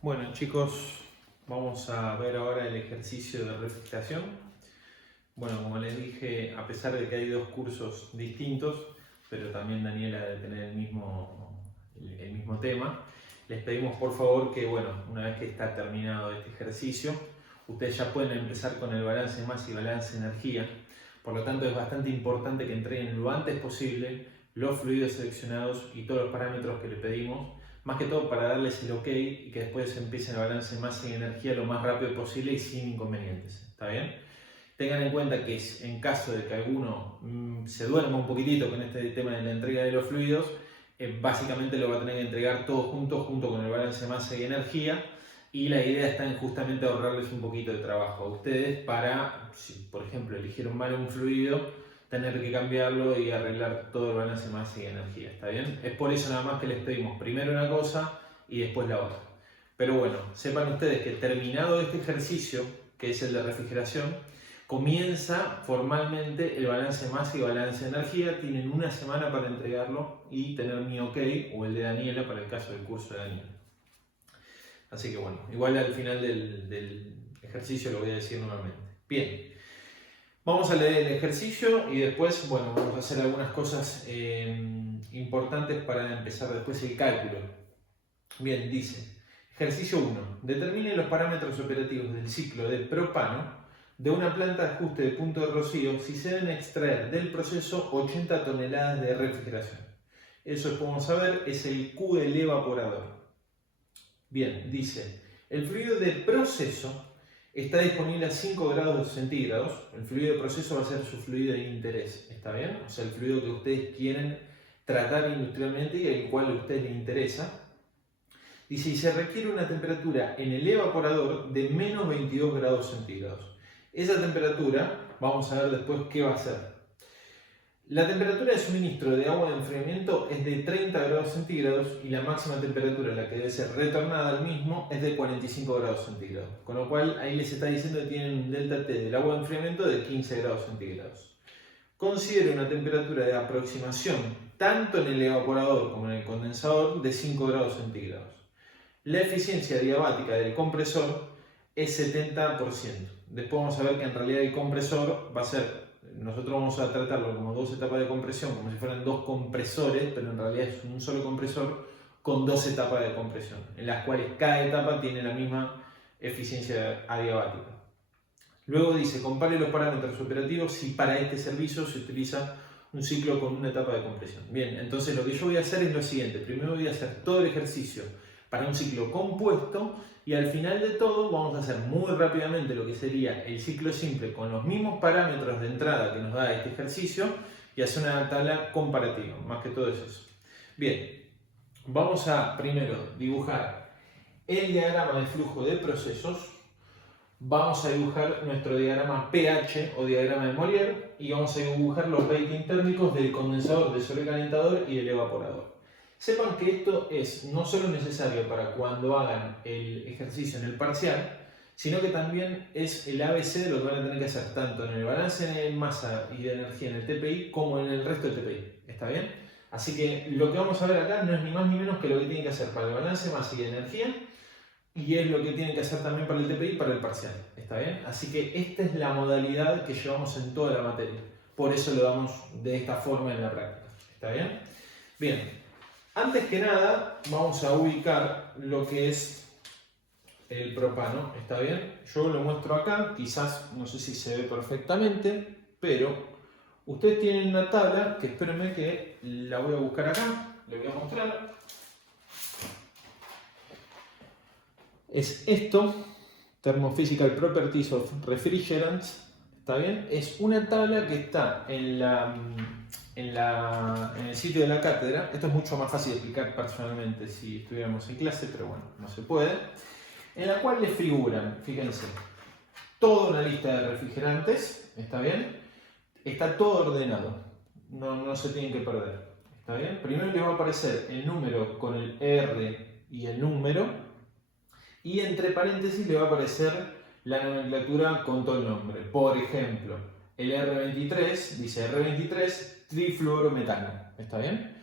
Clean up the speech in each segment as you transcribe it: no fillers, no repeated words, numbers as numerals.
Bueno chicos, vamos a ver ahora el ejercicio de refrigeración. Bueno, como les dije, a pesar de que hay dos cursos distintos, pero también Daniela debe tener el mismo tema, les pedimos por favor que, bueno, una vez que está terminado este ejercicio, ustedes ya pueden empezar con el balance masa y balance energía. Por lo tanto, es bastante importante que entreguen lo antes posible los fluidos seleccionados y todos los parámetros que le pedimos, más que todo para darles el ok y que después empiecen el balance masa y energía lo más rápido posible y sin inconvenientes. ¿Está bien? Tengan en cuenta que en caso de que alguno se duerma un poquitito con este tema de la entrega de los fluidos, básicamente lo va a tener que entregar todo junto con el balance masa y energía, y la idea está en justamente ahorrarles un poquito de trabajo a ustedes para, si por ejemplo eligieron mal un fluido, tener que cambiarlo y arreglar todo el balance masa y energía. ¿Está bien? Es por eso nada más que les pedimos primero una cosa y después la otra. Pero bueno, sepan ustedes que terminado este ejercicio, que es el de refrigeración, comienza formalmente el balance masa y balance energía. Tienen una semana para entregarlo y tener mi ok o el de Daniela para el caso del curso de Daniela. Así que bueno, igual al final del ejercicio lo voy a decir nuevamente. Bien, vamos a leer el ejercicio y después, bueno, vamos a hacer algunas cosas importantes para empezar después el cálculo. Bien, dice, ejercicio 1. Determine los parámetros operativos del ciclo de propano de una planta de ajuste de punto de rocío si se deben extraer del proceso 80 toneladas de refrigeración. Eso, como vamos a ver, es el Q del evaporador. Bien, dice, el fluido de proceso está disponible a 5 grados centígrados. El fluido de proceso va a ser su fluido de interés, ¿está bien? O sea, el fluido que ustedes quieren tratar industrialmente y el cual a ustedes les interesa. Dice, y se requiere una temperatura en el evaporador de menos 22 grados centígrados. Esa temperatura, vamos a ver después qué va a ser. La temperatura de suministro de agua de enfriamiento es de 30 grados centígrados y la máxima temperatura a la que debe ser retornada al mismo es de 45 grados centígrados. Con lo cual ahí les está diciendo que tienen un delta T del agua de enfriamiento de 15 grados centígrados. Considere una temperatura de aproximación tanto en el evaporador como en el condensador de 5 grados centígrados. La eficiencia adiabática del compresor es 70%. Después vamos a ver que en realidad el compresor va a ser, nosotros vamos a tratarlo como dos etapas de compresión, como si fueran dos compresores, pero en realidad es un solo compresor con dos etapas de compresión, en las cuales cada etapa tiene la misma eficiencia adiabática. Luego dice, compare los parámetros operativos si para este servicio se utiliza un ciclo con una etapa de compresión. Bien, entonces lo que yo voy a hacer es lo siguiente. Primero voy a hacer todo el ejercicio para un ciclo compuesto y al final de todo vamos a hacer muy rápidamente lo que sería el ciclo simple con los mismos parámetros de entrada que nos da este ejercicio y hacer una tabla comparativa. Más que todo es eso. Bien, vamos a primero dibujar el diagrama de flujo de procesos. Vamos a dibujar nuestro diagrama pH o diagrama de Molière y vamos a dibujar los ratings térmicos del condensador, del sobrecalentador y del evaporador. Sepan que esto es no solo necesario para cuando hagan el ejercicio en el parcial, sino que también es el ABC de lo que van a tener que hacer tanto en el balance de masa y de energía en el TPI como en el resto del TPI. ¿Está bien? Así que lo que vamos a ver acá no es ni más ni menos que lo que tienen que hacer para el balance de masa y de energía, y es lo que tienen que hacer también para el TPI y para el parcial. ¿Está bien? Así que esta es la modalidad que llevamos en toda la materia. Por eso lo damos de esta forma en la práctica. ¿Está bien? Bien. Antes que nada, vamos a ubicar lo que es el propano. ¿Está bien? Yo lo muestro acá. Quizás, no sé si se ve perfectamente, pero ustedes tienen una tabla que espérenme que la voy a buscar acá. Les voy a mostrar. Es esto, Thermophysical Properties of Refrigerants, ¿está bien? Es una tabla que está en el sitio de la cátedra. Esto es mucho más fácil de explicar personalmente si estuviéramos en clase, pero bueno, no se puede. En la cual les figuran, fíjense, toda una lista de refrigerantes, ¿está bien? Está todo ordenado, no se tienen que perder, ¿está bien? Primero les va a aparecer el número con el R y el número, y entre paréntesis le va a aparecer la nomenclatura con todo el nombre. Por ejemplo, el R23 dice R23 trifluorometano. ¿Está bien?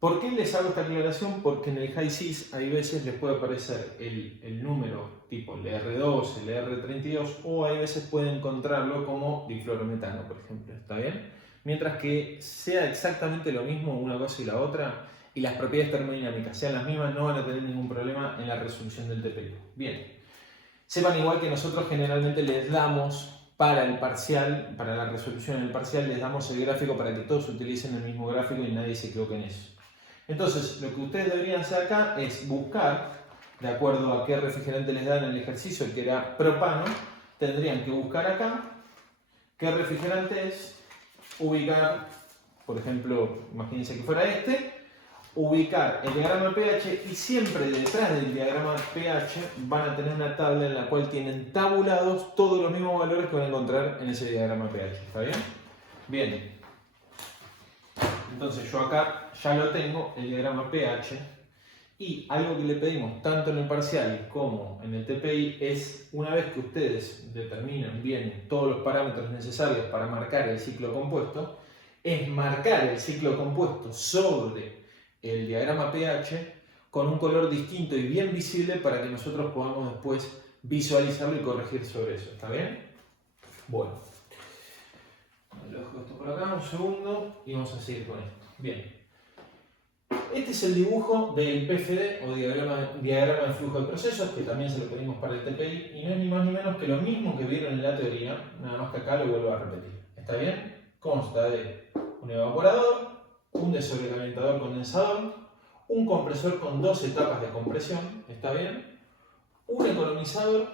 ¿Por qué les hago esta aclaración? Porque en el high-sys hay veces les puede aparecer el número tipo el R2, el R32 o hay veces puede encontrarlo como difluorometano, por ejemplo, ¿está bien? Mientras que sea exactamente lo mismo una cosa y la otra y las propiedades termodinámicas sean las mismas, no van a tener ningún problema en la resolución del TPI. Bien, sepan igual que nosotros generalmente les damos para el parcial, para la resolución del parcial, les damos el gráfico para que todos utilicen el mismo gráfico y nadie se equivoque en eso. Entonces, lo que ustedes deberían hacer acá es buscar, de acuerdo a qué refrigerante les dan en el ejercicio, que era propano, tendrían que buscar acá qué refrigerante es, ubicar, por ejemplo, imagínense que fuera este, ubicar el diagrama pH y siempre detrás del diagrama pH van a tener una tabla en la cual tienen tabulados todos los mismos valores que van a encontrar en ese diagrama pH. ¿Está bien? Bien. Entonces yo acá ya lo tengo, el diagrama pH, y algo que le pedimos tanto en el parcial como en el TPI es, una vez que ustedes determinen bien todos los parámetros necesarios para marcar el ciclo compuesto, es marcar el ciclo compuesto sobre el diagrama pH con un color distinto y bien visible para que nosotros podamos después visualizarlo y corregir sobre eso. ¿Está bien? Bueno. Lo dejo esto por acá un segundo y vamos a seguir con esto. Bien. Este es el dibujo del PFD o diagrama de flujo de procesos, que también se lo pedimos para el TPI, y no es ni más ni menos que lo mismo que vieron en la teoría, nada más que acá lo vuelvo a repetir. ¿Está bien? Consta de un evaporador, un desobrecalentador condensador, un compresor con 2 etapas de compresión, ¿está bien? Un economizador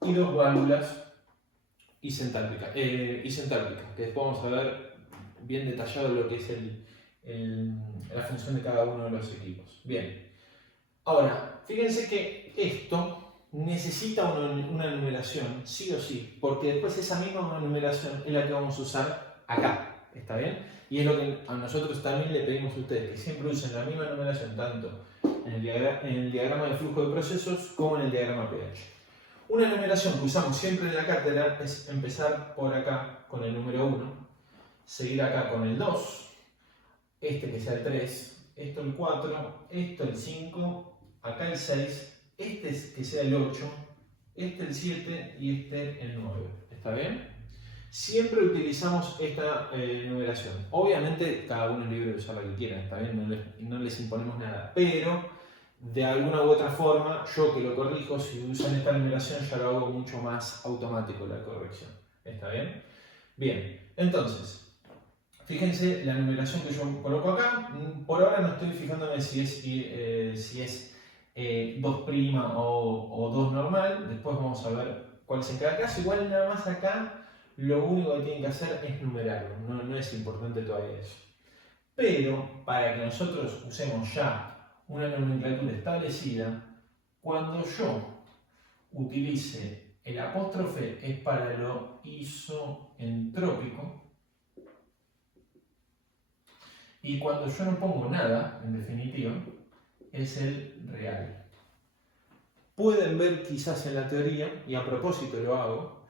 y 2 válvulas isentálpicas, que después vamos a ver bien detallado lo que es la función de cada uno de los equipos. Bien, ahora, fíjense que esto necesita una numeración, sí o sí, porque después esa misma numeración es la que vamos a usar acá, ¿está bien? Y es lo que a nosotros también le pedimos a ustedes, que siempre usen la misma numeración, tanto en el diagrama de flujo de procesos como en el diagrama pH. Una numeración que usamos siempre en la cátedra es empezar por acá con el número 1, seguir acá con el 2, este que sea el 3, esto el 4, esto el 5, acá el 6, este que sea el 8, este el 7 y este el 9. ¿Está bien? Siempre utilizamos esta numeración. Obviamente cada uno es libre de usar la que quiera, ¿está bien? No les imponemos nada, pero de alguna u otra forma, yo que lo corrijo, si usan esta numeración ya lo hago mucho más automático la corrección. ¿Está bien? Bien, entonces, fíjense la numeración que yo coloco acá. Por ahora no estoy fijándome si es 2' o 2 normal. Después vamos a ver cuál es en cada caso. Igual nada más acá, lo único que tienen que hacer es numerarlo. No es importante todavía eso. Pero para que nosotros usemos ya una nomenclatura establecida, cuando yo utilice el apóstrofe es para lo isoentrópico y cuando yo no pongo nada, en definitiva, es el real. Pueden ver quizás en la teoría, y a propósito lo hago,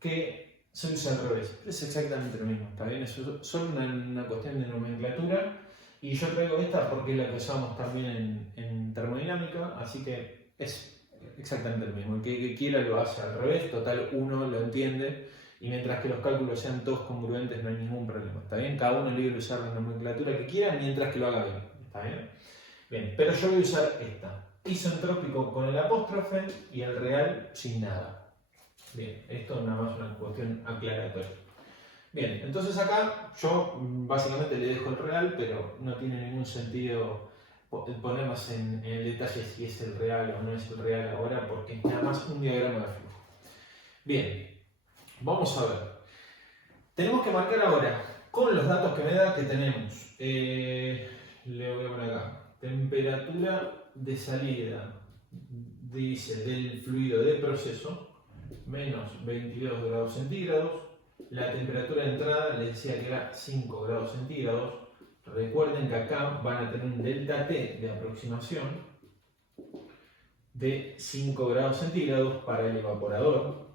que se usa al revés, pero es exactamente lo mismo, ¿está bien? Es solo una cuestión de nomenclatura. Y yo traigo esta porque es la que usamos también en termodinámica, así que es exactamente lo mismo. El que quiera lo hace al revés, total uno lo entiende, y mientras que los cálculos sean todos congruentes no hay ningún problema, ¿está bien? Cada uno es libre de usar la nomenclatura que quiera mientras que lo haga bien, ¿está bien? Bien, pero yo voy a usar esta, isoentrópico con el apóstrofe y el real sin nada. Bien, esto nada más es una cuestión aclaratoria. Bien, entonces acá yo básicamente le dejo el real, pero no tiene ningún sentido ponernos en el detalle si es el real o no es el real ahora, porque es nada más un diagrama de flujo. Bien, vamos a ver. Tenemos que marcar ahora, con los datos que me da, que tenemos, le voy a poner acá, temperatura de salida, dice, del fluido de proceso, menos 22 grados centígrados. La temperatura de entrada les decía que era 5 grados centígrados. Recuerden que acá van a tener un delta T de aproximación de 5 grados centígrados para el evaporador.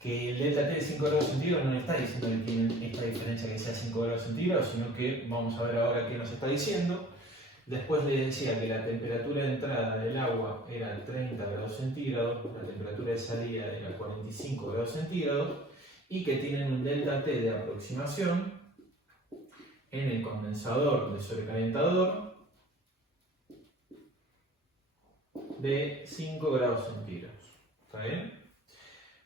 que el delta T de 5 grados centígrados no está diciendo que tienen esta diferencia que sea 5 grados centígrados, sino que vamos a ver ahora qué nos está diciendo. Después les decía que la temperatura de entrada del agua era 30 grados centígrados, la temperatura de salida era 45 grados centígrados y que tienen un delta T de aproximación en el condensador de sobrecalentador de 5 grados centígrados. ¿Está bien?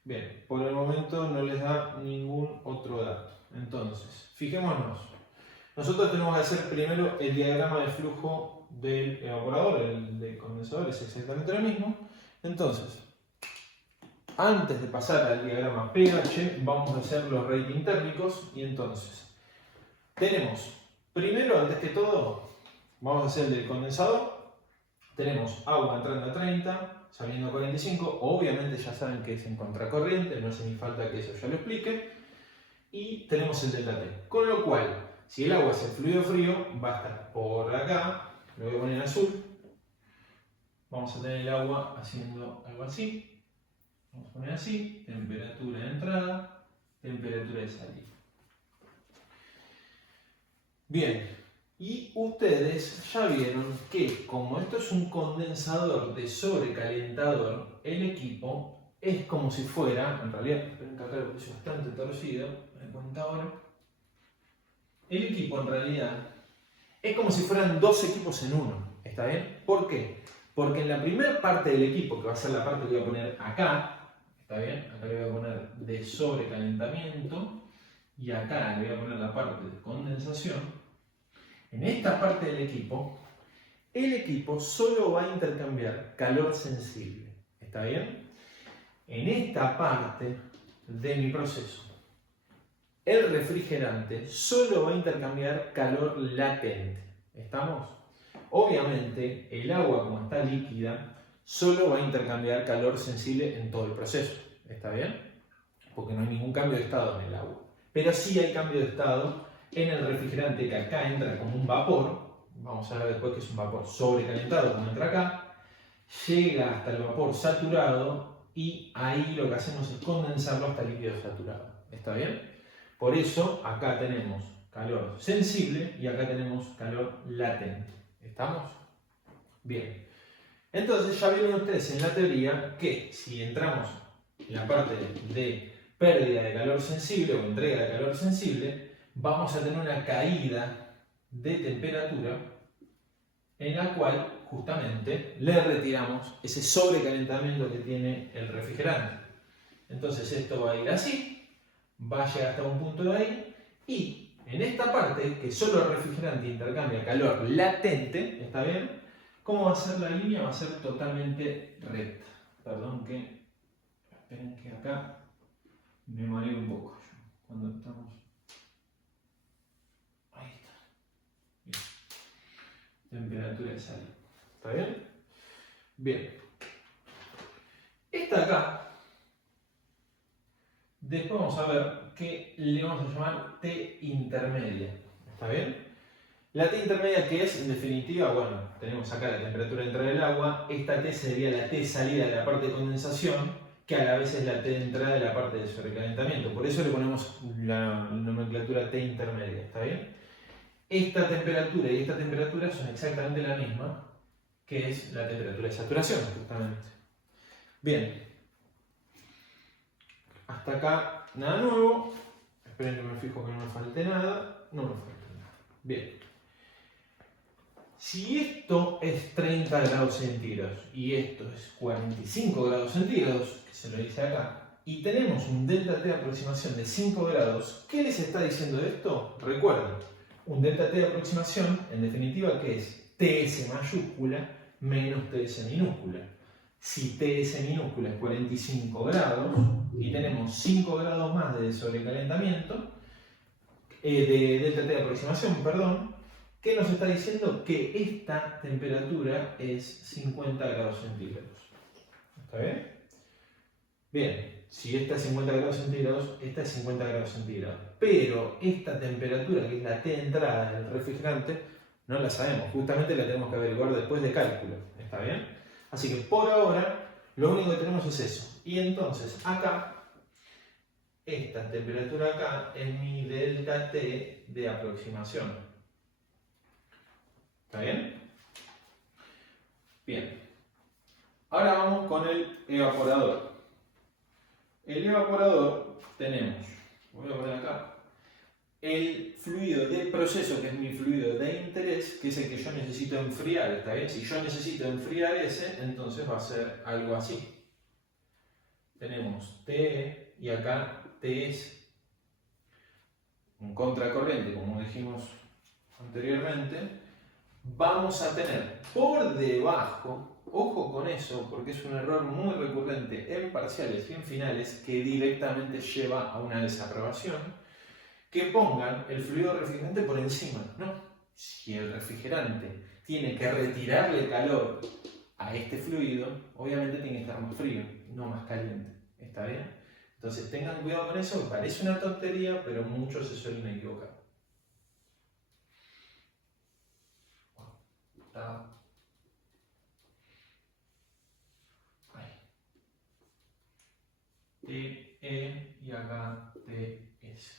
Bien, por el momento no les da ningún otro dato. Entonces, fijémonos. Nosotros tenemos que hacer primero el diagrama de flujo del evaporador, el del condensador es exactamente lo mismo. Entonces, antes de pasar al diagrama pH, vamos a hacer los ratings térmicos. Y entonces, tenemos, primero, antes que todo, vamos a hacer el del condensador. Tenemos agua entrando a 30, saliendo a 45. Obviamente ya saben que es en contracorriente, no hace ni falta que eso ya lo explique. Y tenemos el delta T. Con lo cual, si el agua es el fluido frío, va a estar por acá, lo voy a poner en azul. Vamos a tener el agua haciendo algo así. Vamos a poner así, temperatura de entrada, temperatura de salida. Bien, y ustedes ya vieron que como esto es un condensador de sobrecalentador, el equipo es como si fuera, en realidad, esperen que acá lo puse bastante torcido, me doy cuenta ahora. El equipo en realidad es como si fueran dos equipos en uno, ¿está bien? ¿Por qué? Porque en la primera parte del equipo, que va a ser la parte que voy a poner acá, ¿está bien? Acá le voy a poner de sobrecalentamiento y acá le voy a poner la parte de condensación. En esta parte del equipo, el equipo solo va a intercambiar calor sensible, ¿está bien? En esta parte de mi proceso, el refrigerante solo va a intercambiar calor latente. ¿Estamos? Obviamente, el agua, como está líquida, solo va a intercambiar calor sensible en todo el proceso. ¿Está bien? Porque no hay ningún cambio de estado en el agua. Pero sí hay cambio de estado en el refrigerante, que acá entra como un vapor. Vamos a ver después que es un vapor sobrecalentado, como entra acá. Llega hasta el vapor saturado y ahí lo que hacemos es condensarlo hasta el líquido saturado. ¿Está bien? Por eso acá tenemos calor sensible y acá tenemos calor latente. ¿Estamos? Bien. Entonces ya vieron ustedes en la teoría que si entramos en la parte de pérdida de calor sensible o entrega de calor sensible, vamos a tener una caída de temperatura en la cual justamente le retiramos ese sobrecalentamiento que tiene el refrigerante. Entonces esto va a ir así. Va a llegar hasta un punto de ahí y en esta parte, que solo el refrigerante intercambia calor latente, ¿está bien? ¿Cómo va a ser la línea? Va a ser totalmente recta. Perdón que, esperen que acá me mareo un poco. Cuando estamos... Ahí está. Bien. Temperatura de salida. ¿Está bien? Bien. Esta acá, después vamos a ver que le vamos a llamar T intermedia. ¿Está bien? La T intermedia, que es, en definitiva, bueno, tenemos acá la temperatura de entrada del agua. Esta T sería la T salida de la parte de condensación, que a la vez es la T de entrada de la parte de sobrecalentamiento. Por eso le ponemos la nomenclatura T intermedia. ¿Está bien? Esta temperatura y esta temperatura son exactamente la misma, que es la temperatura de saturación, justamente. Bien. Hasta acá, nada nuevo. Esperen que me fijo que no me falte nada. No me falte nada. Bien. Si esto es 30 grados centígrados y esto es 45 grados centígrados, que se lo dice acá, y tenemos un delta T de aproximación de 5 grados, ¿qué les está diciendo esto? Recuerden, un delta T de aproximación, en definitiva, que es TS mayúscula menos TS minúscula. Si TS minúscula es 45 grados y tenemos 5 grados más de sobrecalentamiento, de delta T de aproximación, perdón, ¿qué nos está diciendo? Que esta temperatura es 50 grados centígrados. ¿Está bien? Bien, si esta es 50 grados centígrados, esta es 50 grados centígrados. Pero esta temperatura, que es la T de entrada del refrigerante, no la sabemos. Justamente la tenemos que averiguar después de cálculo. ¿Está bien? Así que por ahora lo único que tenemos es eso. Y entonces acá esta temperatura acá es mi delta T de aproximación. ¿Está bien? Bien. Ahora vamos con el evaporador. El evaporador tenemos, voy a poner acá, el fluido de proceso, que es mi fluido de interés, que es el que yo necesito enfriar, ¿está bien? Si yo necesito enfriar ese, entonces va a ser algo así. Tenemos TE y acá TS. En contracorriente, como dijimos anteriormente, vamos a tener por debajo, ojo con eso, porque es un error muy recurrente en parciales y en finales que directamente lleva a una desaprobación, que pongan el fluido refrigerante por encima. No, si el refrigerante tiene que retirarle calor a este fluido, obviamente tiene que estar más frío, no más caliente. ¿Está bien? Entonces tengan cuidado con eso, parece una tontería, pero muchos se suelen equivocar. Ahí. T, E y acá T, S.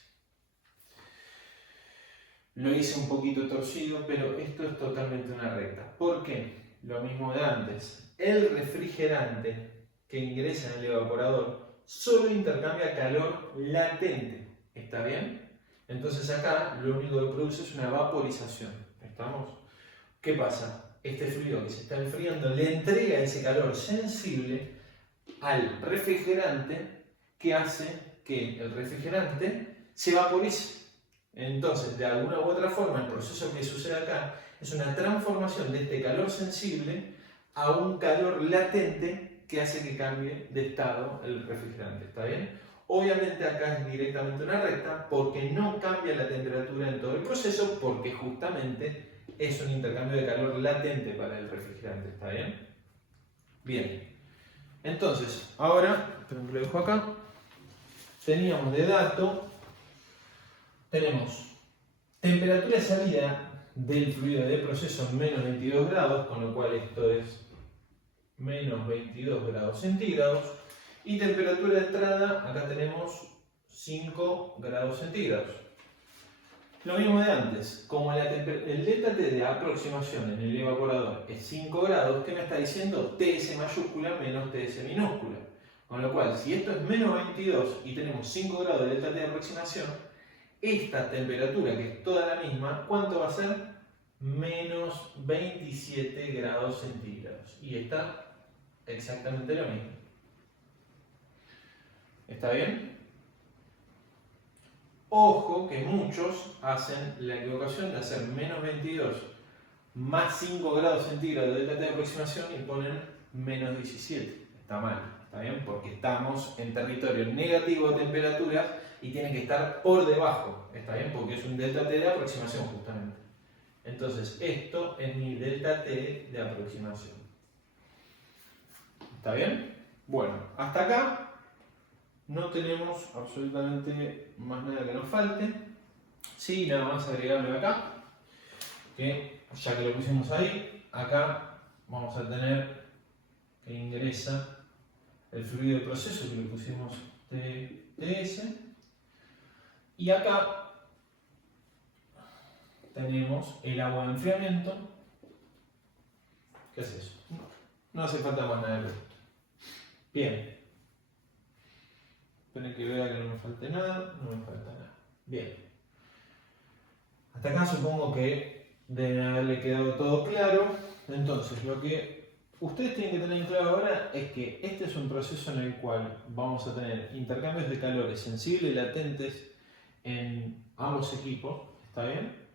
Lo hice un poquito torcido, pero esto es totalmente una recta. ¿Por qué? Lo mismo de antes. El refrigerante que ingresa en el evaporador solo intercambia calor latente. ¿Está bien? Entonces acá lo único que produce es una vaporización. ¿Estamos? ¿Qué pasa? Este fluido que se está enfriando le entrega ese calor sensible al refrigerante, que hace que el refrigerante se vaporice. Entonces, de alguna u otra forma, el proceso que sucede acá es una transformación de este calor sensible a un calor latente que hace que cambie de estado el refrigerante. ¿Está bien? Obviamente acá es directamente una recta porque no cambia la temperatura en todo el proceso, porque justamente es un intercambio de calor latente para el refrigerante. ¿Está bien? Bien. Entonces, ahora, esperen que lo dejo acá, teníamos de dato, tenemos temperatura de salida del fluido de proceso en menos 22 grados, con lo cual esto es menos 22 grados centígrados, y temperatura de entrada, acá tenemos 5 grados centígrados. Lo mismo de antes, como el delta T de aproximación en el evaporador es 5 grados, ¿qué me está diciendo? TS mayúscula menos TS minúscula. Con lo cual, si esto es menos 22 y tenemos 5 grados de delta T de aproximación, esta temperatura, que es toda la misma, ¿cuánto va a ser? Menos 27 grados centígrados. Y está exactamente lo mismo. ¿Está bien? Ojo que muchos hacen la equivocación de hacer menos 22 más 5 grados centígrados de delta T de aproximación y ponen menos 17. Está mal, ¿está bien? Porque estamos en territorio negativo de temperaturas y tiene que estar por debajo, ¿está bien? Porque es un delta T de aproximación justamente. Entonces, esto es mi delta T de aproximación. ¿Está bien? Bueno, hasta acá no tenemos absolutamente más nada que nos falte. Sí, nada más agregarlo acá, que ya que lo pusimos ahí, acá vamos a tener que ingresa el fluido de proceso, que le pusimos TS, y acá tenemos el agua de enfriamiento. ¿Qué es eso? No hace falta más nada de esto. Bien. Esperen que vea que no me falte nada. No me falta nada. Bien. Hasta acá supongo que debe haberle quedado todo claro. Entonces, lo que ustedes tienen que tener en claro ahora es que este es un proceso en el cual vamos a tener intercambios de calores sensibles y latentes en ambos equipos. ¿Está bien?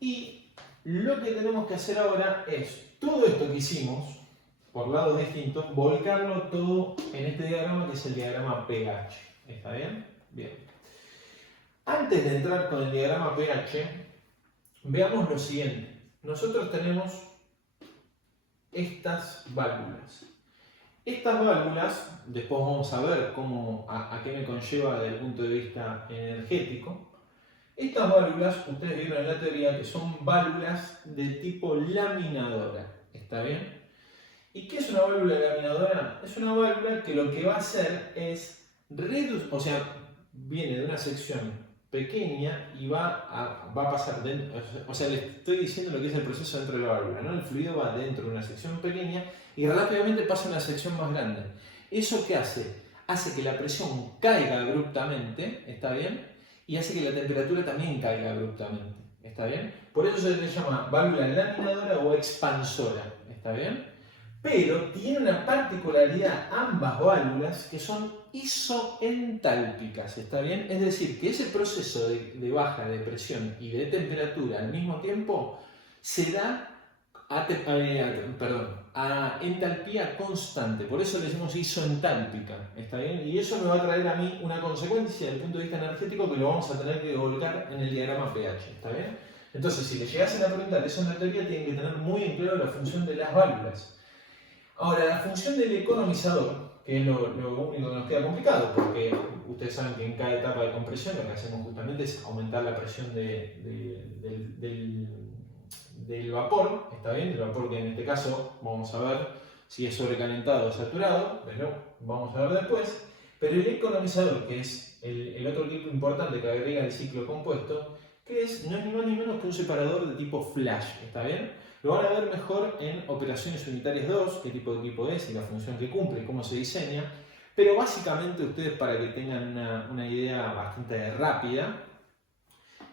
Y lo que tenemos que hacer ahora es todo esto que hicimos por lados distintos, volcarlo todo en este diagrama, que es el diagrama pH. ¿Está bien? Bien. Antes de entrar con el diagrama pH, veamos lo siguiente. Nosotros tenemos estas válvulas. Estas válvulas, después vamos a ver a qué me conlleva desde el punto de vista energético. Estas válvulas, ustedes vieron en la teoría que son válvulas de tipo laminadora. ¿Está bien? ¿Y qué es una válvula laminadora? Es una válvula que lo que va a hacer es o sea, viene de una sección pequeña y va a pasar dentro, o sea, le estoy diciendo lo que es el proceso dentro de la válvula, ¿no? El fluido va dentro de una sección pequeña y rápidamente pasa a una sección más grande. ¿Eso qué hace? Hace que la presión caiga abruptamente, ¿está bien? Y hace que la temperatura también caiga abruptamente, ¿está bien? Por eso se le llama válvula laminadora o expansora, ¿está bien? Pero tiene una particularidad ambas válvulas que son isoentálpicas, ¿está bien? Es decir, que ese proceso de baja de presión y de temperatura al mismo tiempo se da a entalpía constante, por eso le decimos isoentálpica, ¿está bien? Y eso me va a traer a mí una consecuencia desde el punto de vista energético que lo vamos a tener que volcar en el diagrama pH, ¿está bien? Entonces, si le llegasen a preguntar eso en la teoría, tienen que tener muy en claro la función de las válvulas. Ahora, la función del economizador, que es lo único que nos queda complicado, porque ustedes saben que en cada etapa de compresión lo que hacemos justamente es aumentar la presión del vapor, ¿está bien? El vapor que en este caso vamos a ver si es sobrecalentado o saturado, pero vamos a ver después. Pero el economizador, que es el otro equipo importante que agrega el ciclo compuesto, que no es ni más ni menos que un separador de tipo flash, ¿está bien? Lo van a ver mejor en Operaciones Unitarias 2, qué tipo de equipo es y la función que cumple, cómo se diseña. Pero básicamente ustedes, para que tengan una idea bastante rápida,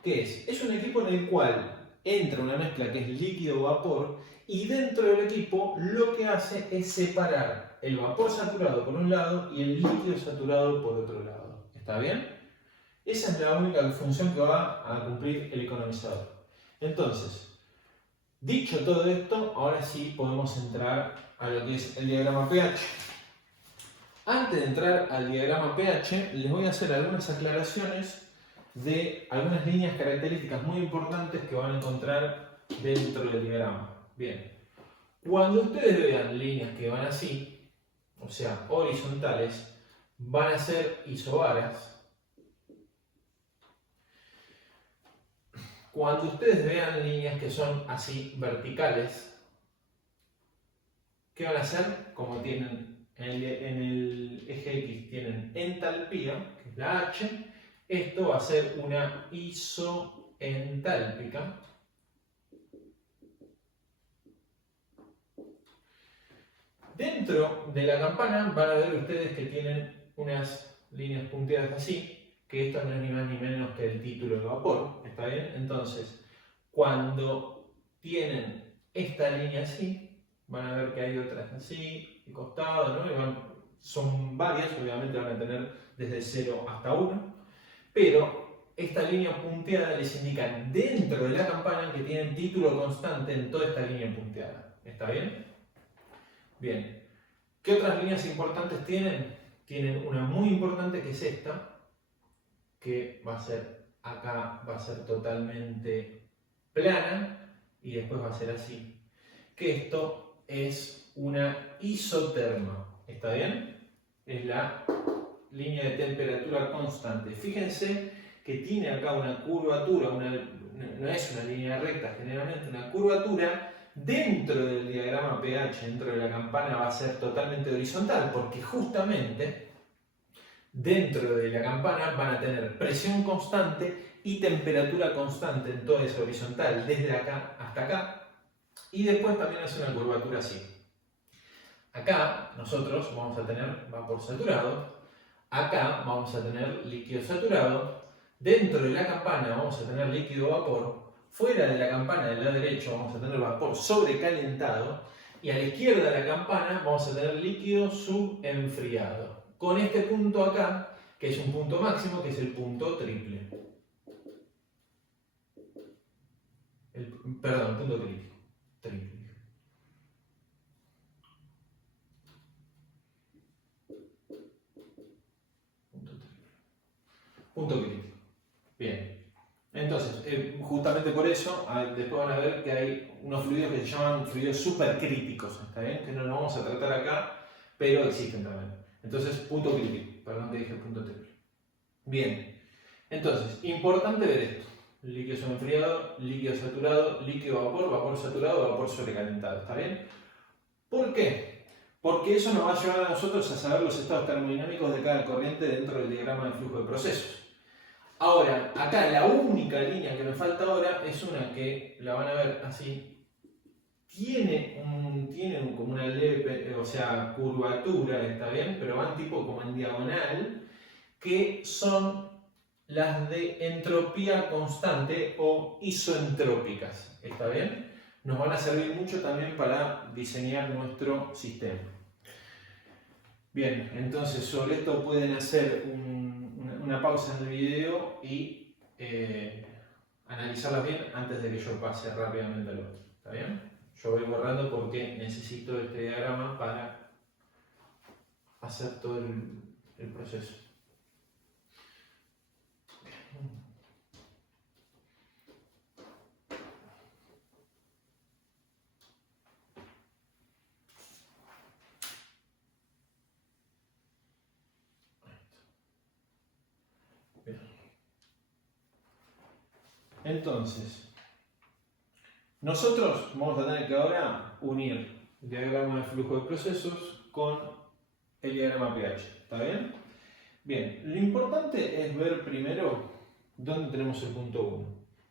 ¿qué es? Es un equipo en el cual entra una mezcla que es líquido-vapor y dentro del equipo lo que hace es separar el vapor saturado por un lado y el líquido saturado por otro lado. ¿Está bien? Esa es la única función que va a cumplir el economizador. Entonces, dicho todo esto, ahora sí podemos entrar a lo que es el diagrama pH. Antes de entrar al diagrama pH, les voy a hacer algunas aclaraciones de algunas líneas características muy importantes que van a encontrar dentro del diagrama. Bien, cuando ustedes vean líneas que van así, o sea, horizontales, van a ser isobaras. Cuando ustedes vean líneas que son así verticales, ¿qué van a hacer? Como tienen en el eje X tienen entalpía, que es la H, esto va a ser una isoentálpica. Dentro de la campana van a ver ustedes que tienen unas líneas punteadas así, que esto no es ni más ni menos que el título de vapor, ¿está bien? Entonces, cuando tienen esta línea así, van a ver que hay otras así, de costado, ¿no? Son varias, obviamente van a tener desde 0 hasta 1, pero esta línea punteada les indica dentro de la campana que tienen título constante en toda esta línea punteada, ¿está bien? Bien, ¿qué otras líneas importantes tienen? Tienen una muy importante que es esta, que va a ser acá, va a ser totalmente plana y después va a ser así. Que esto es una isoterma, ¿está bien? Es la línea de temperatura constante. Fíjense que tiene acá una curvatura, no es una línea recta, generalmente una curvatura. Dentro del diagrama pH, dentro de la campana, va a ser totalmente horizontal, porque justamente dentro de la campana van a tener presión constante y temperatura constante en toda esa horizontal, desde acá hasta acá, y después también hace una curvatura así. Acá nosotros vamos a tener vapor saturado, acá vamos a tener líquido saturado, dentro de la campana vamos a tener líquido vapor, fuera de la campana del lado derecho vamos a tener vapor sobrecalentado y a la izquierda de la campana vamos a tener líquido subenfriado. Con este punto acá, que es un punto máximo, que es el punto triple. Perdón, punto crítico. Triple. Punto crítico. Bien. Entonces, justamente por eso, después van a ver que hay unos fluidos que se llaman fluidos supercríticos, ¿está bien? Que no los vamos a tratar acá, pero existen también. Entonces, punto crítico. Perdón que dije punto triple. Bien. Entonces, importante ver esto. Líquido subenfriado, líquido saturado, líquido vapor, vapor saturado, vapor sobrecalentado, ¿está bien? ¿Por qué? porque eso nos va a llevar a nosotros a saber los estados termodinámicos de cada corriente dentro del diagrama de flujo de procesos. Ahora, acá la única línea que me falta ahora es una que la van a ver así. Tiene como una leve, o sea, curvatura, está bien, pero van tipo como en diagonal, que son las de entropía constante o isoentrópicas, ¿está bien? Nos van a servir mucho también para diseñar nuestro sistema. Bien, entonces sobre esto pueden hacer una pausa en el video y analizarlas bien antes de que yo pase rápidamente al otro, ¿está bien? Yo voy borrando porque necesito este diagrama para hacer todo el proceso. Bien. Entonces, nosotros vamos a tener que ahora unir el diagrama de flujo de procesos con el diagrama pH, ¿está bien? Bien, lo importante es ver primero dónde tenemos el punto 1.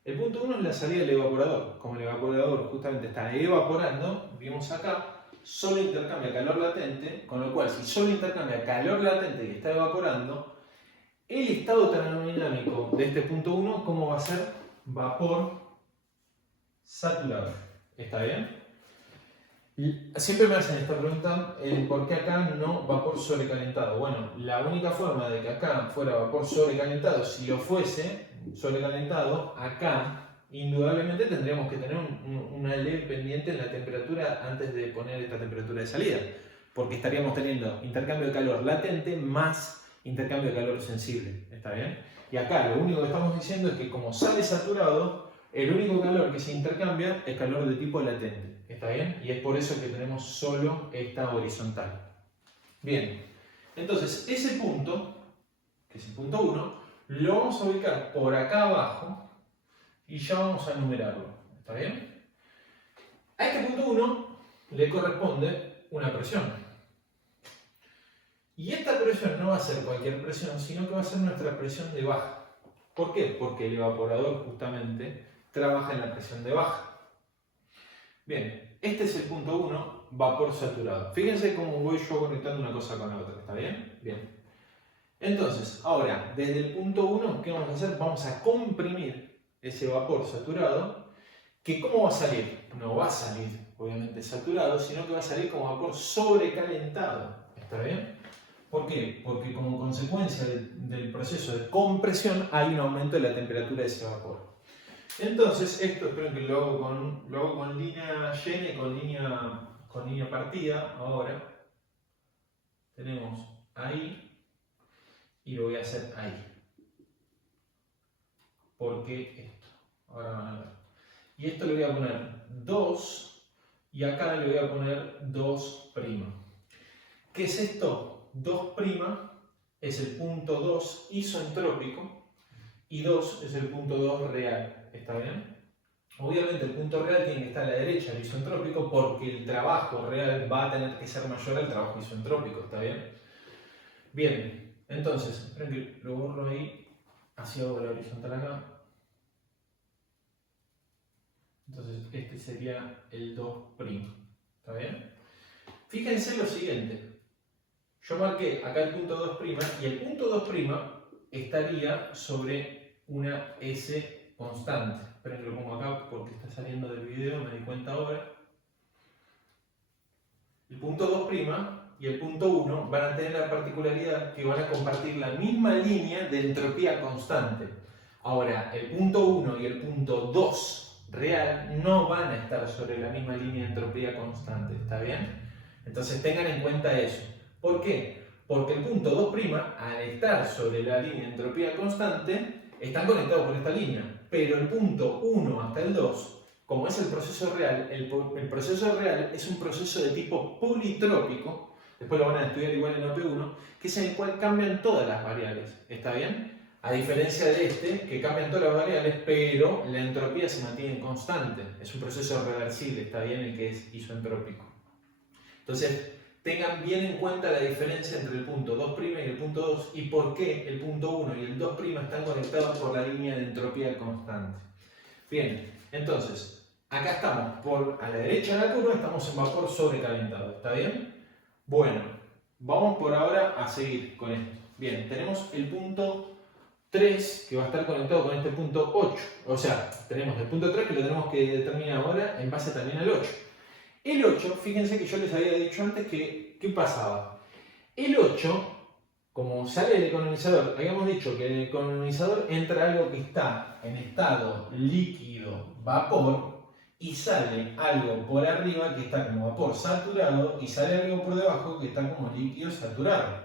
El punto 1 es la salida del evaporador. Como el evaporador justamente está evaporando, vimos acá, solo intercambia calor latente, con lo cual si solo intercambia calor latente y está evaporando, el estado termodinámico de este punto 1, ¿cómo va a ser? Vapor saturado. ¿Está bien? Siempre me hacen esta pregunta, ¿por qué acá no vapor sobrecalentado? Bueno, la única forma de que acá fuera vapor sobrecalentado, si lo fuese sobrecalentado, acá indudablemente tendríamos que tener una leve pendiente en la temperatura antes de poner esta temperatura de salida, porque estaríamos teniendo intercambio de calor latente más intercambio de calor sensible, ¿está bien? Y acá lo único que estamos diciendo es que como sale saturado, el único calor que se intercambia es calor de tipo latente, ¿está bien? Y es por eso que tenemos solo esta horizontal. Bien, entonces ese punto, que es el punto 1, lo vamos a ubicar por acá abajo y ya vamos a enumerarlo, ¿está bien? A este punto 1 le corresponde una presión. Y esta presión no va a ser cualquier presión, sino que va a ser nuestra presión de baja. ¿Por qué? Porque el evaporador justamente trabaja en la presión de baja. Bien, este es el punto 1, vapor saturado. Fíjense cómo voy yo conectando una cosa con la otra, ¿está bien? Bien. Entonces, ahora, desde el punto 1, ¿qué vamos a hacer? Vamos a comprimir ese vapor saturado, que ¿cómo va a salir? No va a salir, obviamente, saturado, sino que va a salir como vapor sobrecalentado, ¿está bien? ¿Por qué? Porque como consecuencia del proceso de compresión hay un aumento de la temperatura de ese vapor. Entonces, esto espero que lo hago con línea llena y con línea partida. Ahora tenemos ahí y lo voy a hacer ahí. ¿Por qué esto? Ahora van a ver. Y esto le voy a poner 2 y acá le voy a poner 2'. ¿Qué es esto? 2' es el punto 2 isoentrópico y 2 es el punto 2 real, ¿está bien? Obviamente el punto real tiene que estar a la derecha del isoentrópico porque el trabajo real va a tener que ser mayor al trabajo isoentrópico, ¿está bien? Bien, entonces, esperen que lo borro ahí, así hago la horizontal acá. Entonces este sería el 2', ¿está bien? Fíjense lo siguiente. Yo marqué acá el punto 2' y el punto 2' estaría sobre una S constante. Esperen que lo pongo acá porque está saliendo del video, me di cuenta ahora. El punto 2' y el punto 1 van a tener la particularidad que van a compartir la misma línea de entropía constante. Ahora, el punto 1 y el punto 2 real no van a estar sobre la misma línea de entropía constante, ¿está bien? Entonces tengan en cuenta eso. ¿Por qué? Porque el punto 2', al estar sobre la línea de entropía constante, están conectados por esta línea. Pero el punto 1 hasta el 2, como es el proceso real, el proceso real es un proceso de tipo politrópico, después lo van a estudiar igual en OP1, que es en el cual cambian todas las variables. ¿Está bien? A diferencia de este, que cambian todas las variables, pero la entropía se mantiene constante. Es un proceso reversible, ¿está bien? El que es isoentrópico. Entonces, tengan bien en cuenta la diferencia entre el punto 2' y el punto 2 y por qué el punto 1 y el 2' están conectados por la línea de entropía constante. Bien, entonces, acá estamos a la derecha de la curva, estamos en vapor sobrecalentado, ¿está bien? Bueno, vamos por ahora a seguir con esto. Bien, tenemos el punto 3 que va a estar conectado con este punto 8. O sea, tenemos el punto 3 que lo tenemos que determinar ahora en base también al 8. El 8, fíjense que yo les había dicho antes que, ¿qué pasaba? El 8, como sale del economizador, habíamos dicho que en el economizador entra algo que está en estado líquido, vapor, y sale algo por arriba que está como vapor saturado y sale algo por debajo que está como líquido saturado.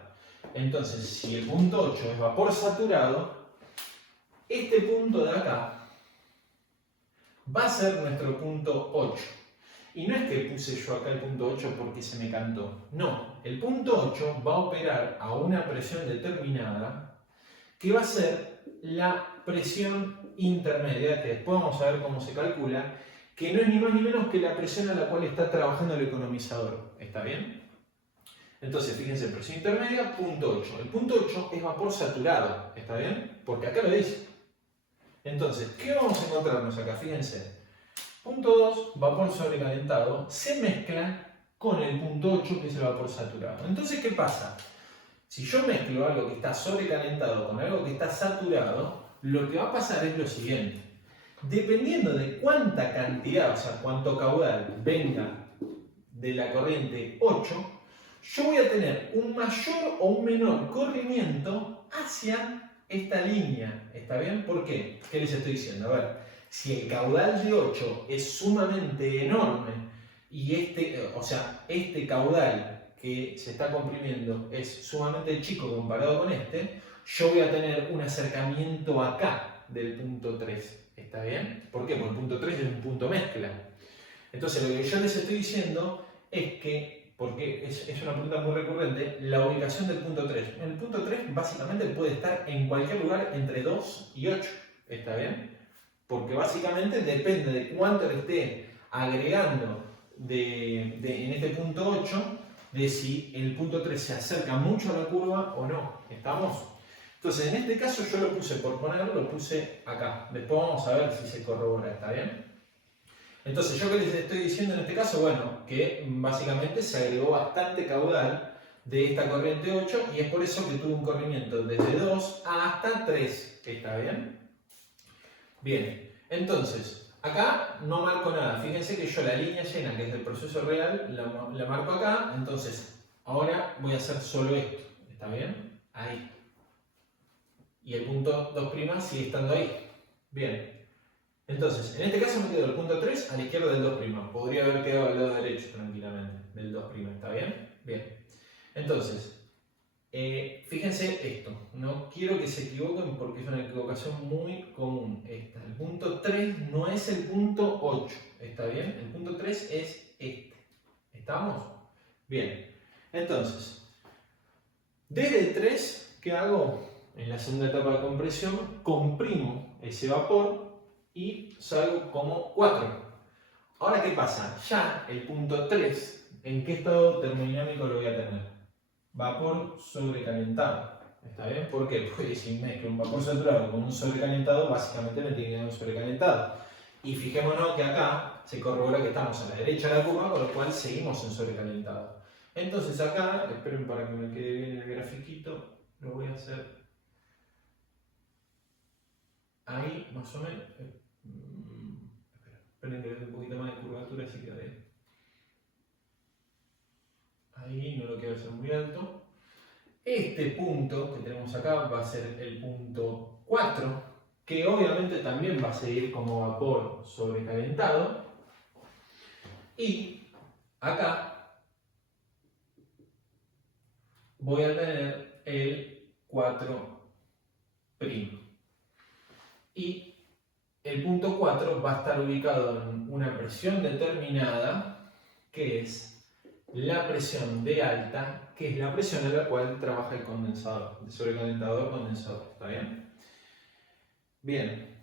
Entonces, si el punto 8 es vapor saturado, este punto de acá va a ser nuestro punto 8. Y no es que puse yo acá el punto 8 porque se me cantó. No, el punto 8 va a operar a una presión determinada que va a ser la presión intermedia, que después vamos a ver cómo se calcula, que no es ni más ni menos que la presión a la cual está trabajando el economizador. ¿Está bien? Entonces, fíjense, presión intermedia, punto 8. El punto 8 es vapor saturado. ¿Está bien? Porque acá lo dice. Entonces, ¿qué vamos a encontrarnos acá? Fíjense. Punto 2, vapor sobrecalentado, se mezcla con el punto 8, que es el vapor saturado. Entonces, ¿qué pasa? Si yo mezclo algo que está sobrecalentado con algo que está saturado, lo que va a pasar es lo siguiente. Dependiendo de cuánta cantidad, o sea, cuánto caudal venga de la corriente 8, yo voy a tener un mayor o un menor corrimiento hacia esta línea. ¿Está bien? ¿Por qué? ¿Qué les estoy diciendo? A ver. Si el caudal de 8 es sumamente enorme y este caudal que se está comprimiendo es sumamente chico comparado con este, yo voy a tener un acercamiento acá del punto 3. ¿Está bien? ¿Por qué? Porque el punto 3 es un punto mezcla. Entonces lo que yo les estoy diciendo es que, porque es una pregunta muy recurrente, la ubicación del punto 3. El punto 3 básicamente puede estar en cualquier lugar entre 2 y 8. ¿Está bien? Porque básicamente depende de cuánto le esté agregando en este punto 8, de si el punto 3 se acerca mucho a la curva o no. ¿Estamos? Entonces, en este caso yo lo puse, por ponerlo, lo puse acá. Después vamos a ver si se corrobora, ¿está bien? Entonces, ¿yo qué les estoy diciendo en este caso? Bueno, que básicamente se agregó bastante caudal de esta corriente 8 y es por eso que tuvo un corrimiento desde 2 hasta 3. ¿Está bien? Bien, entonces, acá no marco nada. Fíjense que yo la línea llena, que es del proceso real, la marco acá. Entonces, ahora voy a hacer solo esto. ¿Está bien? Ahí. Y el punto 2' sigue estando ahí. Bien. Entonces, en este caso me quedo el punto 3 a la izquierda del 2'. Podría haber quedado al lado derecho tranquilamente del 2'. ¿Está bien? Bien. Entonces, fíjense esto, no quiero que se equivoquen porque es una equivocación muy común esta. El punto 3 no es el punto 8, ¿está bien? El punto 3 es este. ¿Estamos? Bien. Entonces, desde el 3, ¿qué hago? En la segunda etapa de compresión, comprimo ese vapor y salgo como 4. Ahora, ¿qué pasa? Ya el punto 3, ¿en qué estado termodinámico lo voy a tener? Vapor sobrecalentado. ¿Está bien? ¿Por qué? Porque si mezclo un vapor saturado con un sobrecalentado, básicamente me tiene que dar un sobrecalentado. Y fijémonos que acá se corrobora que estamos a la derecha de la curva, con lo cual seguimos en sobrecalentado. Entonces acá, esperen para que me quede bien el grafiquito, lo voy a hacer ahí, más o menos. Esperen que le dé un poquito más de curvatura, así queda bien. Ahí no lo quiero hacer muy alto. Este punto que tenemos acá va a ser el punto 4, que obviamente también va a seguir como vapor sobrecalentado. Y acá voy a tener el 4'. Y el punto 4 va a estar ubicado en una presión determinada, que es la presión de alta, que es la presión a la cual trabaja el condensador, el sobrecalentador condensador. ¿Está bien? Bien.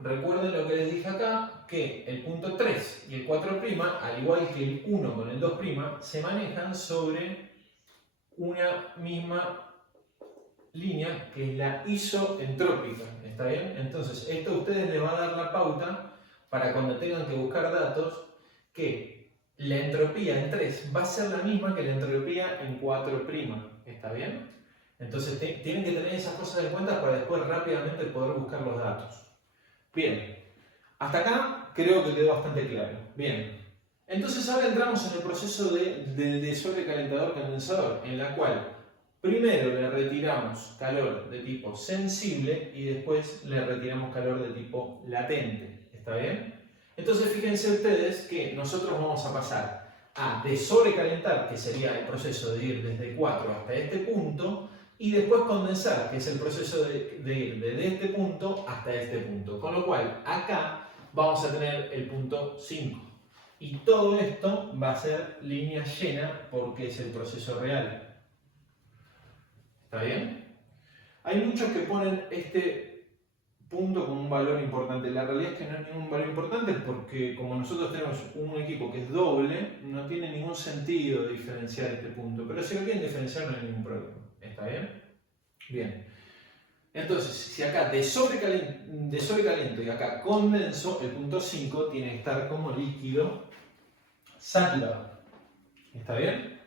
recuerden lo que les dije acá, que el punto 3 y el 4', al igual que el 1 con el 2', se manejan sobre una misma línea que es la isoentrópica, ¿está bien? Entonces, esto a ustedes les va a dar la pauta para cuando tengan que buscar datos, que la entropía en 3 va a ser la misma que la entropía en 4', ¿está bien? Entonces, tienen que tener esas cosas en cuenta para después rápidamente poder buscar los datos. Bien, hasta acá creo que quedó bastante claro. Bien, entonces ahora entramos en el proceso del sobrecalentador condensador, en la cual primero le retiramos calor de tipo sensible y después le retiramos calor de tipo latente. ¿Está bien? Entonces fíjense ustedes que nosotros vamos a pasar a de sobrecalentar, que sería el proceso de ir desde 4 hasta este punto, y después condensar, que es el proceso de ir desde este punto hasta este punto. Con lo cual, acá vamos a tener el punto 5. Y todo esto va a ser línea llena porque es el proceso real. ¿Está bien? Hay muchos que ponen este punto como un valor importante. La realidad es que no es ningún valor importante porque como nosotros tenemos un equipo que es doble, no tiene ningún sentido diferenciar este punto. Pero si lo quieren diferenciar no hay ningún problema. ¿Está bien? Bien. Entonces, si acá de sobrecaliento y acá condenso, el punto 5 tiene que estar como líquido saturado. ¿Está bien?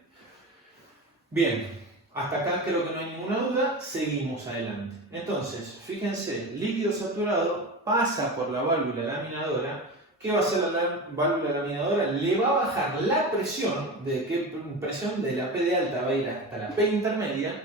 Bien, hasta acá creo que no hay ninguna duda, seguimos adelante. Entonces, fíjense, líquido saturado pasa por la válvula laminadora. ¿Qué va a hacer la válvula laminadora? Le va a bajar la presión, ¿de qué presión? De la P de alta va a ir hasta la P intermedia.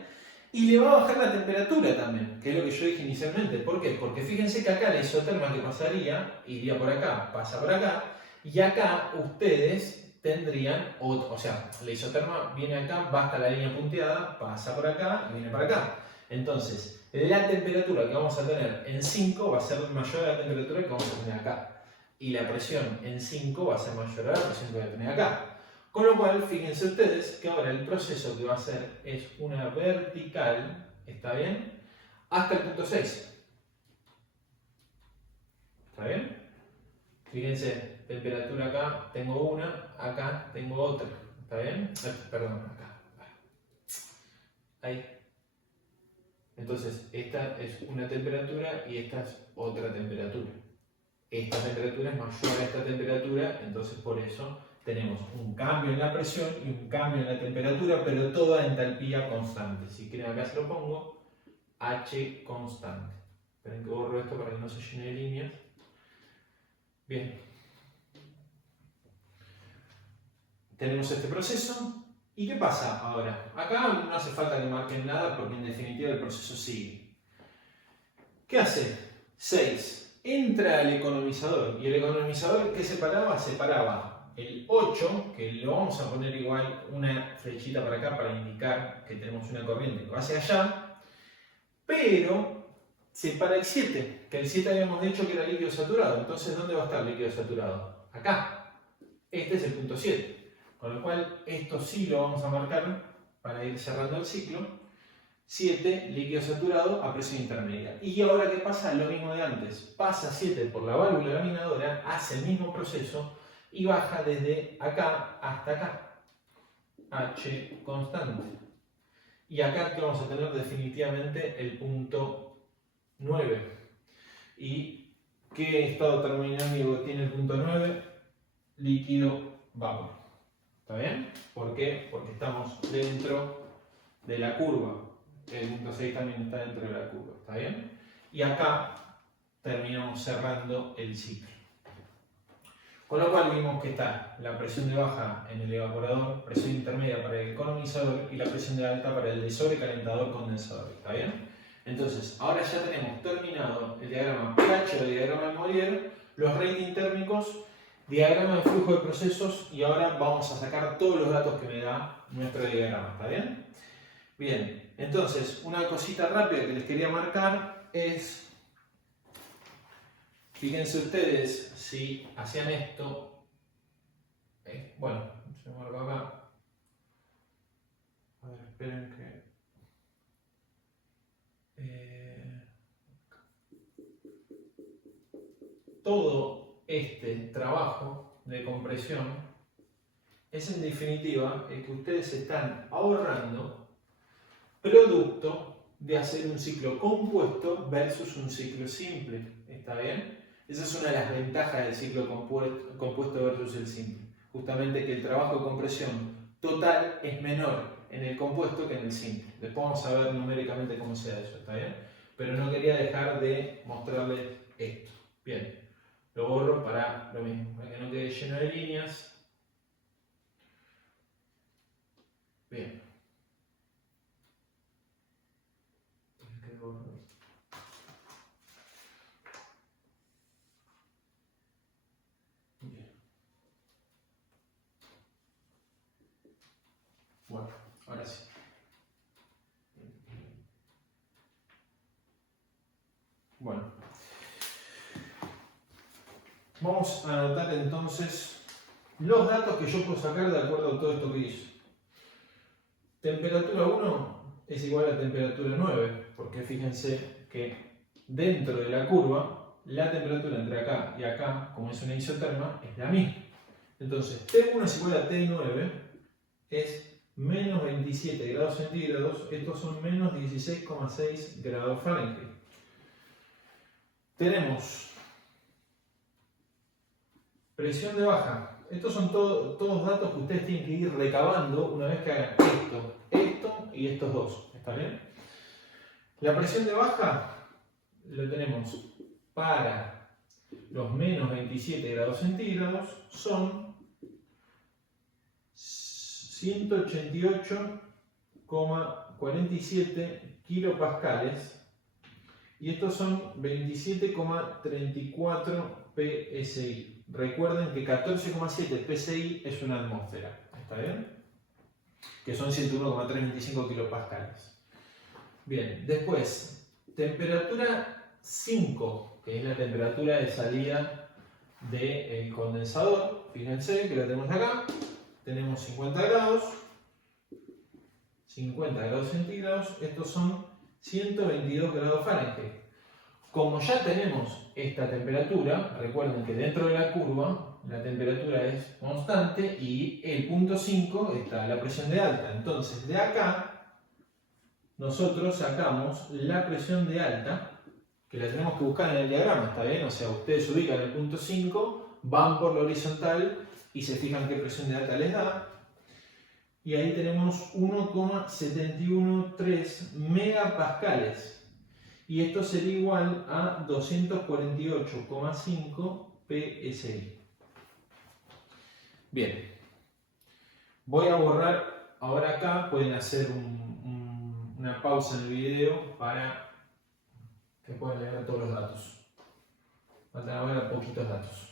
Y le va a bajar la temperatura también, que es lo que yo dije inicialmente. ¿Por qué? Porque fíjense que acá la isoterma que pasaría, iría por acá, pasa por acá, y acá ustedes tendrían, o sea, la isoterma viene acá, va hasta la línea punteada, pasa por acá y viene para acá. Entonces, la temperatura que vamos a tener en 5 va a ser mayor a la temperatura que vamos a tener acá. Y la presión en 5 va a ser mayor a la presión que voy a tener acá. Con lo cual, fíjense ustedes que ahora el proceso que va a hacer es una vertical, ¿está bien? Hasta el punto 6. ¿Está bien? Fíjense, temperatura acá, tengo una, acá tengo otra. ¿Está bien? Perdón, acá. Ahí. Entonces, esta es una temperatura y esta es otra temperatura. Esta temperatura es mayor a esta temperatura, entonces por eso tenemos un cambio en la presión y un cambio en la temperatura, pero toda entalpía constante. Si quieren acá se lo pongo, H constante. Esperen que borro esto para que no se llene de líneas. Bien. Tenemos este proceso. ¿Y qué pasa ahora? Acá no hace falta que marquen nada porque en definitiva el proceso sigue. ¿Qué hace? 6. Entra al economizador. ¿Y el economizador qué separaba? Separaba el 8, que lo vamos a poner igual una flechita para acá para indicar que tenemos una corriente que va hacia allá, pero separa el 7, que el 7 habíamos dicho que era líquido saturado. Entonces, ¿dónde va a estar el líquido saturado? Acá. Este es el punto 7. Con lo cual, esto sí lo vamos a marcar para ir cerrando el ciclo. 7, líquido saturado a presión intermedia. Y ahora, ¿qué pasa? Lo mismo de antes. Pasa 7 por la válvula laminadora, hace el mismo proceso y baja desde acá hasta acá. H constante. Y acá que vamos a tener definitivamente el punto 9. ¿Y qué estado termodinámico tiene el punto 9? Líquido vapor. ¿Está bien? ¿Por qué? Porque estamos dentro de la curva. El punto 6 también está dentro de la curva. ¿Está bien? Y acá terminamos cerrando el ciclo. Con lo cual vimos que está la presión de baja en el evaporador, presión intermedia para el economizador y la presión de alta para el de sobrecalentador condensador. ¿Está bien? Entonces, ahora ya tenemos terminado el diagrama pH o el diagrama de Molière, los ratings térmicos, diagrama de flujo de procesos y ahora vamos a sacar todos los datos que me da nuestro diagrama. ¿Está bien? Bien, entonces, una cosita rápida que les quería marcar es, fíjense ustedes, si hacían esto, bueno, se me marcó acá, a ver, esperen que, de compresión es en definitiva el que ustedes están ahorrando producto de hacer un ciclo compuesto versus un ciclo simple. ¿Está bien? Esa es una de las ventajas del ciclo compuesto versus el simple. Justamente que el trabajo de compresión total es menor en el compuesto que en el simple. Después vamos a ver numéricamente cómo se da eso, ¿está bien? Pero no quería dejar de mostrarles esto. Bien, lo borro para lo mismo, para que no quede lleno de líneas. Bien. Bien. Bueno, ahora sí. Bueno, vamos a anotar entonces los datos que yo puedo sacar de acuerdo a todo esto que hice. Temperatura 1 es igual a temperatura 9, porque fíjense que dentro de la curva, la temperatura entre acá y acá, como es una isoterma, es la misma. Entonces, T1 es igual a T9, es menos 27 grados centígrados, estos son menos 16,6 grados Fahrenheit. Tenemos presión de baja. Estos son todos datos que ustedes tienen que ir recabando una vez que hagan esto y estos dos. ¿Está bien? La presión de baja lo tenemos para los menos 27 grados centígrados, son 188,47 kilopascales y estos son 27,34 PSI. Recuerden que 14,7 PSI es una atmósfera, ¿está bien? Que son 101,325 kilopascales. Bien, después, temperatura 5, que es la temperatura de salida del condensador. Fíjense que lo tenemos acá. Tenemos 50 grados centígrados, estos son 122 grados Fahrenheit. Como ya tenemos esta temperatura, recuerden que dentro de la curva la temperatura es constante y el punto 5 está la presión de alta. Entonces de acá nosotros sacamos la presión de alta, que la tenemos que buscar en el diagrama, ¿está bien? O sea, ustedes ubican el punto 5, van por la horizontal y se fijan qué presión de alta les da. Y ahí tenemos 1,713 megapascales. Y esto sería igual a 248,5 PSI. Bien. Voy a borrar ahora acá. Pueden hacer una pausa en el video para que puedan leer todos los datos. Van a ver poquitos datos.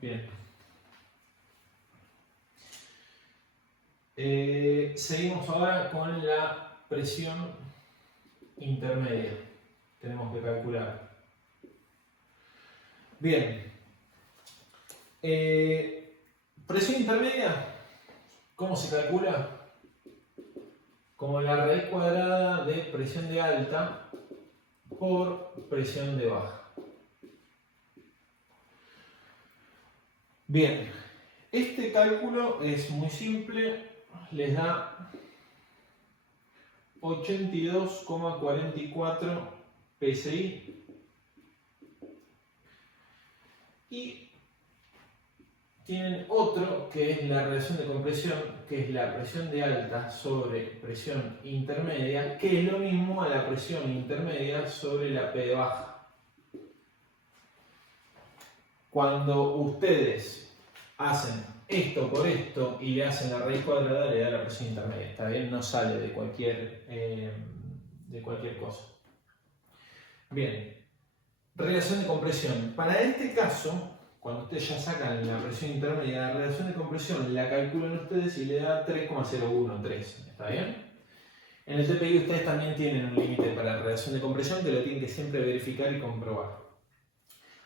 Bien. Seguimos ahora con la presión intermedia. Tenemos que calcular. Bien. Presión intermedia, ¿cómo se calcula? Como la raíz cuadrada de presión de alta por presión de baja. Bien, este cálculo es muy simple, les da 82,44 PSI y tienen otro que es la relación de compresión, que es la presión de alta sobre presión intermedia, que es lo mismo a la presión intermedia sobre la P de baja. Cuando ustedes hacen esto por esto y le hacen la raíz cuadrada, le da la presión intermedia. Está bien, no sale de cualquier cosa. Bien, relación de compresión. Para este caso, cuando ustedes ya sacan la presión intermedia, la relación de compresión la calculan ustedes y le da 3,013. ¿Está bien? En el TPI ustedes también tienen un límite para la relación de compresión que lo tienen que siempre verificar y comprobar.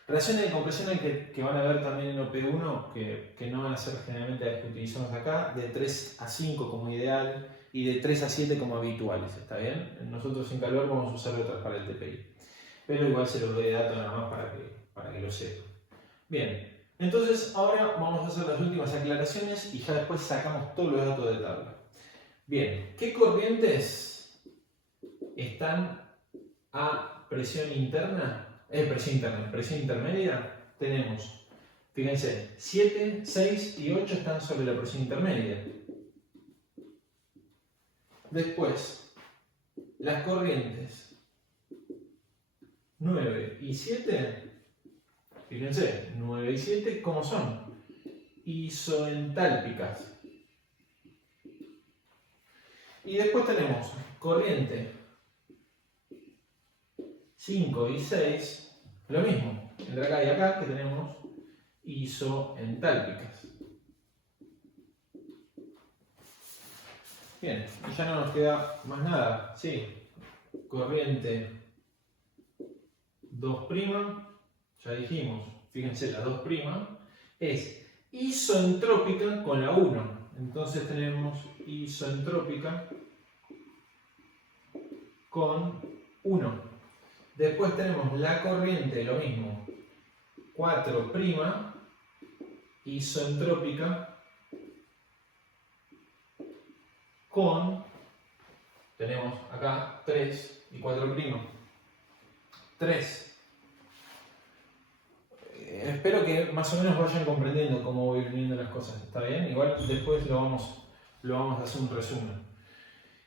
Relaciones de compresión que van a ver también en OP1, que no van a ser generalmente las que utilizamos acá, de 3 a 5 como ideal, y de 3 a 7 como habituales, ¿está bien? Nosotros en calor vamos a usar otras para el TPI, pero igual se los doy de dato nada más para que lo sepan. Bien, entonces ahora vamos a hacer las últimas aclaraciones y ya después sacamos todos los datos de tabla. Bien, ¿qué corrientes están a presión interna? Presión intermedia. Tenemos, fíjense, 7, 6 y 8 están sobre la presión intermedia. Después, las corrientes 9 y 7, fíjense, 9 y 7, ¿cómo son? Isoentálpicas. Y después tenemos corriente 5 y 6, lo mismo, entre acá y acá, que tenemos isoentálpicas. Bien, y ya no nos queda más nada, sí, corriente 2', ya dijimos, fíjense, la 2' es isoentrópica con la 1, entonces tenemos isoentrópica con 1. Después tenemos la corriente, lo mismo, 4', isoentrópica con, tenemos acá 3 y 4'. 3. Espero que más o menos vayan comprendiendo cómo voy viendo las cosas, ¿está bien? Igual después lo vamos a hacer un resumen.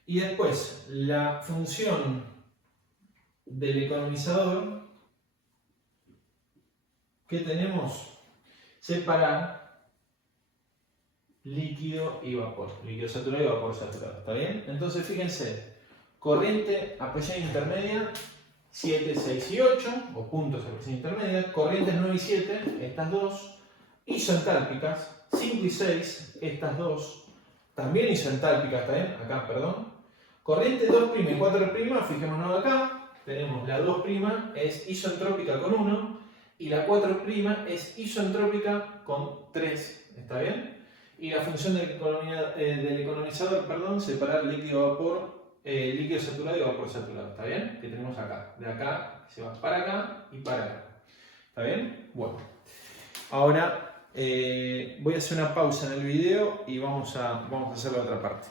Y después, la función del economizador que tenemos, separar líquido y vapor, líquido saturado y vapor saturado, ¿está bien? Entonces fíjense, corriente a presión intermedia 7, 6 y 8, o puntos a presión intermedia, corrientes 9 y 7, estas dos, isoentálpicas, 5 y 6, estas dos, también isoentálpicas, ¿está bien? Acá, perdón. Corriente 2' y 4', fijémonos acá, tenemos la 2' es isoentrópica con 1 y la 4' es isoentrópica con 3, ¿está bien? Y la función del economizador, perdón, separar líquido-vapor, líquido saturado y vapor saturado, ¿está bien? Que tenemos acá, de acá se va para acá y para acá, ¿está bien? Bueno, ahora voy a hacer una pausa en el video y vamos a hacer la otra parte.